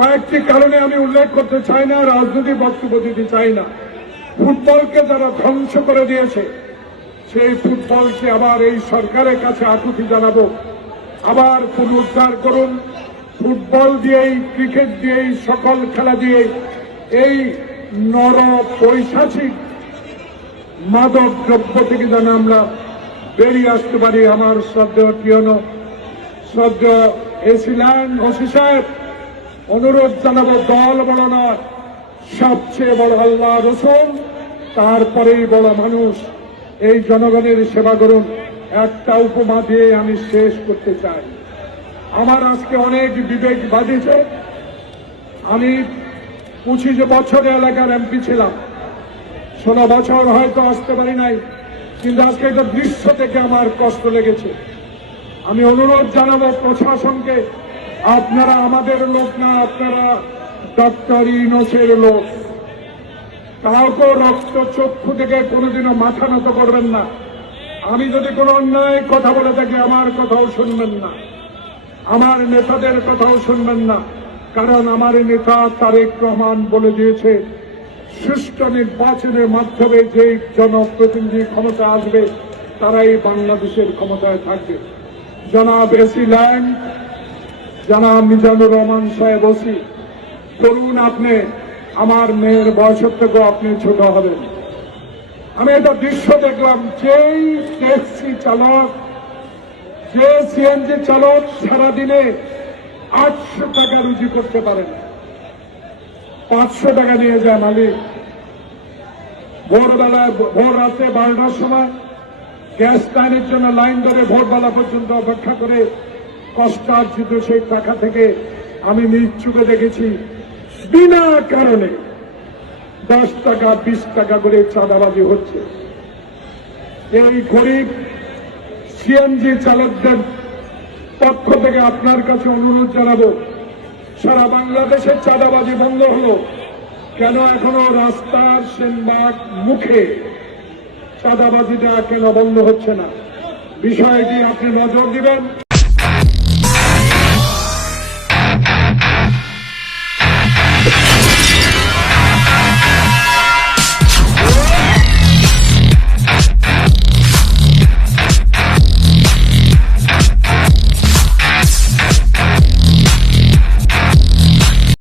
কয়েকটি কারণে আমি উল্লেখ করতে চাই না, রাজনৈতিক বক্তব্য দিতে চাই না। ফুটবলকে যারা ধ্বংস করে দিয়েছে, সেই ফুটবলকে আবার এই সরকারের কাছে আকুতি জানাব। আবার পুনরুদ্ধার করুন, ফুটবল দিয়েই, ক্রিকেট দিয়েই, সকল খেলা দিয়ে এই নর পৈশাচিক মাদক দ্রব্য থেকে যেন আমরা বেরিয়ে আসতে পারি। আমার শ্রদ্ধেয় প্রিয়নো শ্রদ্ধেয় এসিল্যান্ড ওসি সাহেব অনুরোধ জানাব দল বড় নয়, সবচেয়ে বড় আল্লাহ রসুন তারপরেই বড় মানুষ। এই জনগণের সেবা করুন। একটা উপমা দিয়ে আমি শেষ করতে চাই। আমার আজকে অনেক বিবেক বাঁধিছে আমি পঁচিশ বছর এলাকার এমপি ছিলাম। ষোলো বছর হয়তো আসতে পারি নাই, কিন্তু আজকে এটা দৃশ্য থেকে আমার কষ্ট লেগেছে। আমি অনুরোধ জানাব প্রশাসনকে আপনারা আমাদের লোক না, আপনারা ডক্টর ইনোসের লোক। কাউকে রক্ত চক্ষু থেকে কোনোদিনও মাথা নত করবেন না। আমি যদি কোনো অন্যায় কথা বলে থাকি, আমার কথাও শুনবেন না। আমার নেতাদের কথাও শুনবেন না। কারণ আমার নেতা তারেক রহমান বলে দিয়েছে, সুষ্ঠু নির্বাচনের মাধ্যমে যে জনপ্রতিনিধি ক্ষমতা আসবে, তারাই বাংলাদেশের ক্ষমতায় থাকবে। জনাব এসি ল্যান্ড জনাব মিজানুর রহমান সাহেব ওসি তরুণ আপনি আমার মেয়ের বয়সের থেকেও আপনি ছোট হবেন। আমি একটা দৃশ্য দেখলাম, যেই ট্যাক্সি চালক, যে সিএনজি চালক সারাদিনে আটশো টাকা রুজি করতে পারেন। পাঁচশো টাকা নিয়ে যায় মালিক। ভোরবেলায় ভোর রাতে বারোটার সময় গ্যাস লাইনের জন্য লাইন ধরে ভোরবেলা পর্যন্ত অপেক্ষা করে কষ্টার্জিত সেই টাকা থেকে আমি চোখে দেখেছি বিনা কারণে। দশ টাকা, বিশ টাকা করে চাঁদাবাজি হচ্ছে। এই গরিব সিএনজি চালকদের পক্ষ থেকে আপনার কাছে অনুরোধ জানাব, সারা বাংলাদেশের চাঁদাবাজি বন্ধ হলো। কেন এখনও রাস্তার সেনবাগ মুখে চাঁদাবাজিটা কেন বন্ধ হচ্ছে না? বিষয়টি আপনি নজর দিবেন।